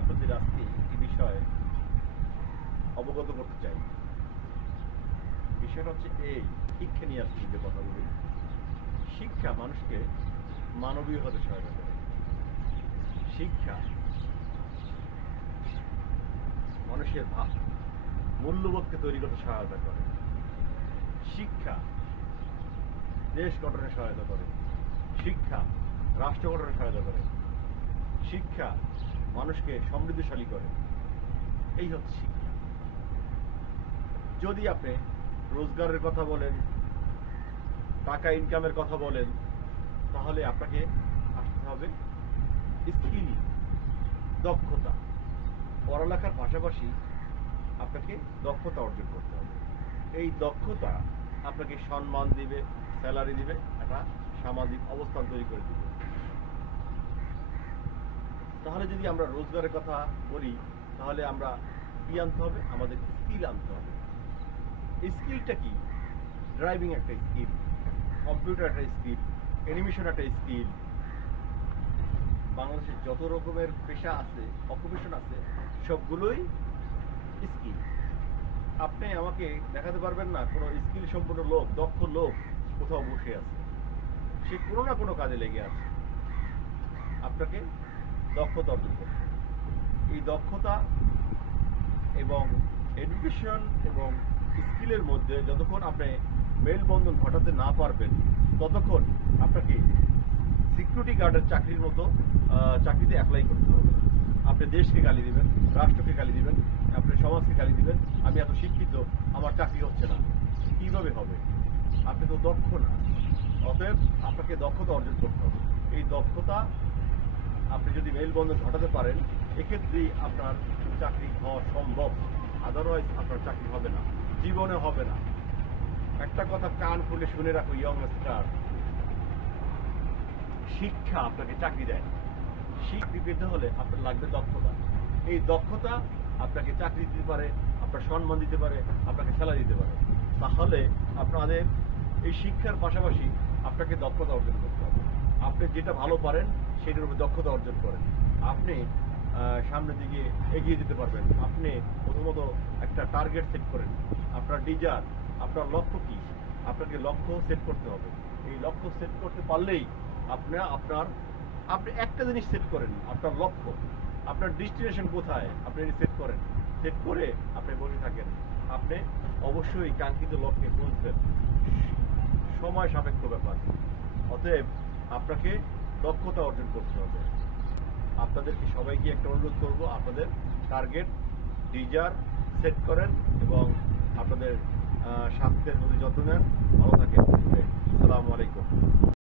আপনাদের আজকে একটি বিষয় অবগত করতে চাই। বিষয়টা হচ্ছে এই শিক্ষা নিয়ে আজকে যে কথা বলি। শিক্ষা মানুষকে মানবীয় হতে সহায়তা করে। শিক্ষা মানুষের মূল্যবোধকে তৈরি করতে সহায়তা করে। শিক্ষা দেশ গঠনে সহায়তা করে। শিক্ষা রাষ্ট্র গঠনে সহায়তা করে। শিক্ষা মানুষকে সমৃদ্ধশালী করে। এই হচ্ছে শিক্ষা। যদি আপনি রোজগারের কথা বলেন, টাকা ইনকামের কথা বলেন, তাহলে আপনাকে আসতে হবে স্কিল, দক্ষতা। পড়ালেখার পাশাপাশি আপনাকে দক্ষতা অর্জন করতে হবে। এই দক্ষতা আপনাকে সম্মান দিবে, স্যালারি দিবে, একটা সামাজিক অবস্থান তৈরি করে দিবে। তাহলে যদি আমরা রোজগারের কথা বলি, তাহলে আমরা কি আনতে হবে? আমাদের স্কিল আনতে হবে। স্কিলটা কি? ড্রাইভিং একটা স্কিল, কম্পিউটার একটা স্কিল, অ্যানিমেশন একটা স্কিল। বাংলাদেশের যত রকমের পেশা আছে, অকুপেশন আছে, সবগুলোই স্কিল। আপনি আমাকে দেখাতে পারবেন না কোনো স্কিল সম্পন্ন লোক, দক্ষ লোক কোথাও বসে আছে। সে কোনো না কোনো কাজে লেগে আছে। আপনাকে দক্ষতা অর্জন করতে হবে। এই দক্ষতা এবং এডুকেশন এবং স্কিলের মধ্যে যতক্ষণ আপনি মেলবন্ধন ঘটাতে না পারবেন, ততক্ষণ আপনাকে সিকিউরিটি গার্ডের চাকরির মতো চাকরিতে অ্যাপ্লাই করতে হবে। আপনি দেশকে গালি দিবেন, রাষ্ট্রকে গালি দিবেন, আপনি সমাজকে গালি দিবেন, আমি এত শিক্ষিত, আমার চাকরি হচ্ছে না। কিভাবে হবে? আপনি তো দক্ষ না। অতএব আপনাকে দক্ষতা অর্জন করতে হবে। এই দক্ষতা আপনি যদি মেলবন্ধন ঘটাতে পারেন, এক্ষেত্রেই আপনার চাকরি হওয়া সম্ভব। আদারওয়াইজ আপনার চাকরি হবে না, জীবনে হবে না। একটা কথা কান খুলে শুনে রাখো ইয়ং স্টার, শিক্ষা আপনাকে চাকরি দেয়। চাকরি পেতে হলে আপনার লাগবে দক্ষতা। এই দক্ষতা আপনাকে চাকরি দিতে পারে, আপনার সম্মান দিতে পারে, আপনাকে স্যালারি দিতে পারে। তাহলে আপনাদের এই শিক্ষার পাশাপাশি আপনাকে দক্ষতা অর্জন করতে হবে। আপনি যেটা ভালো পারেন সেটার উপর দক্ষতা অর্জন করেন, আপনি সামনের দিকে এগিয়ে যেতে পারবেন। আপনি প্রথমত একটা টার্গেট সেট করেন, আপনার ডিজার, আপনার লক্ষ্য কি, আপনাকে লক্ষ্য সেট করতে হবে। এই লক্ষ্য সেট করতে পারলেই আপনি একটা জিনিস সেট করেন, আপনার লক্ষ্য, আপনার ডেস্টিনেশন কোথায়, আপনি সেট করেন। সেট করে আপনি বসে থাকেন, আপনি অবশ্যই কাঙ্ক্ষিত লক্ষ্যে পৌঁছবেন। সময় সাপেক্ষ ব্যাপার। অতএব আপনাকে দক্ষতা অর্জন করতে হবে। আপনাদেরকে সবাইকে একটা অনুরোধ করব, আপনাদের টার্গেট ডিজার সেট করেন এবং আপনাদের স্বাস্থ্যের প্রতি যত্ন নেন। ভালো থাকেন। আসসালামু আলাইকুম।